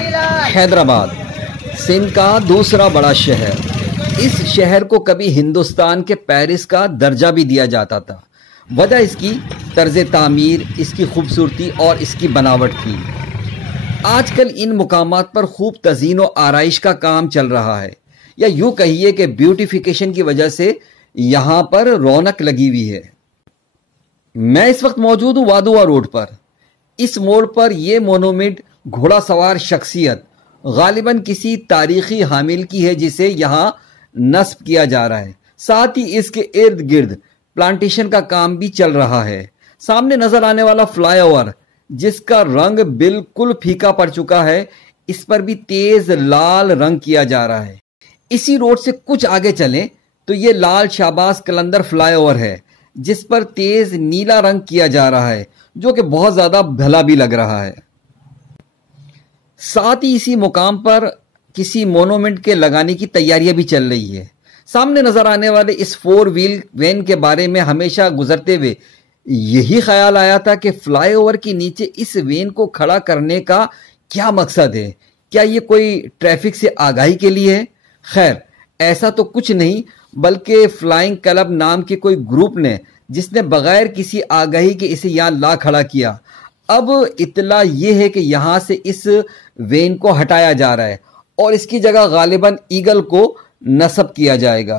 हैदराबाद सिंध का दूसरा बड़ा शहर। इस शहर को कभी हिंदुस्तान के पेरिस का दर्जा भी दिया जाता था। वजह इसकी तर्ज तामीर, इसकी खूबसूरती और इसकी बनावट थी। आजकल इन मुकामात पर खूब तज़ीन व आराइश का काम चल रहा है, या यूँ कहिए कि ब्यूटिफिकेशन की वजह से यहाँ पर रौनक लगी हुई है। मैं इस वक्त मौजूद हूँ वादुआ रोड पर। इस मोड़ पर यह मोनूमेंट घोड़ासवार शख्सियत गालिबन किसी तारीखी हामिल की है, जिसे यहाँ नस्ब किया जा रहा है। साथ ही इसके इर्द गिर्द प्लांटेशन का काम भी चल रहा है। सामने नजर आने वाला फ्लाईओवर, जिसका रंग बिल्कुल फीका पड़ चुका है, इस पर भी तेज लाल रंग किया जा रहा है। इसी रोड से कुछ आगे चलें तो ये लाल शाहबाज कलंदर फ्लाईओवर है, जिस पर तेज नीला रंग किया जा रहा है, जो कि बहुत ज्यादा भला भी लग रहा है। साथ ही इसी मुकाम पर किसी मोनूमेंट के लगाने की तैयारियां भी चल रही है। सामने नजर आने वाले इस 4 व्हील वैन के बारे में हमेशा गुजरते हुए यही ख्याल आया था कि फ्लाईओवर के नीचे इस वैन को खड़ा करने का क्या मकसद है। क्या ये कोई ट्रैफिक से आगाही के लिए है? खैर, ऐसा तो कुछ नहीं, बल्कि फ्लाइंग क्लब नाम के कोई ग्रुप ने, जिसने बगैर किसी आगाही के इसे यहाँ ला खड़ा किया। अब इतला ये है कि यहाँ से इस वेन को हटाया जा रहा है और इसकी जगह गालिबन ईगल को नस्ब किया जाएगा।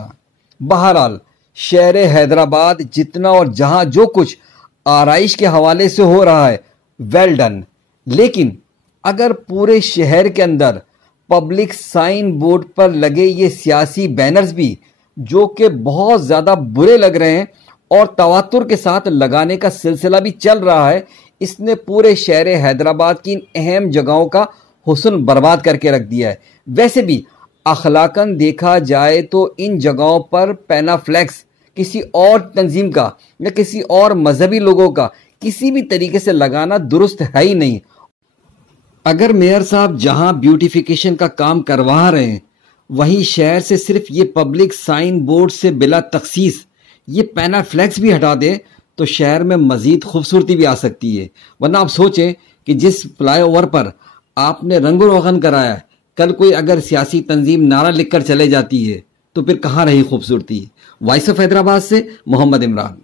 बहरहाल, शहर हैदराबाद जितना और जहाँ जो कुछ आराइश के हवाले से हो रहा है, वेल डन। लेकिन अगर पूरे शहर के अंदर पब्लिक साइन बोर्ड पर लगे ये सियासी बैनर्स भी, जो कि बहुत ज़्यादा बुरे लग रहे हैं और तवातुर के साथ लगाने का सिलसिला भी चल रहा है, इसने पूरे शहर हैदराबाद की इन अहम जगहों का हुस्न बर्बाद करके रख दिया है। वैसे भी अखलाकन देखा जाए तो इन जगहों पर पैनाफ्लेक्स किसी और तंजीम का या किसी और मजहबी लोगों का किसी भी तरीके से लगाना दुरुस्त है ही नहीं। अगर मेयर साहब जहां ब्यूटिफिकेशन का काम करवा रहे हैं, वहीं शहर से सिर्फ ये पब्लिक साइन बोर्ड से बिला तखसीस ये पैनाफ्लेक्स भी हटा दे तो शहर में मजीद खूबसूरती भी आ सकती है। वरना आप सोचें कि जिस फ्लाईओवर पर आपने रंगो रोगन कराया है, कल कोई अगर सियासी तंजीम नारा लिखकर चले जाती है तो फिर कहाँ रही खूबसूरती। वॉइस ऑफ हैदराबाद से मोहम्मद इमरान।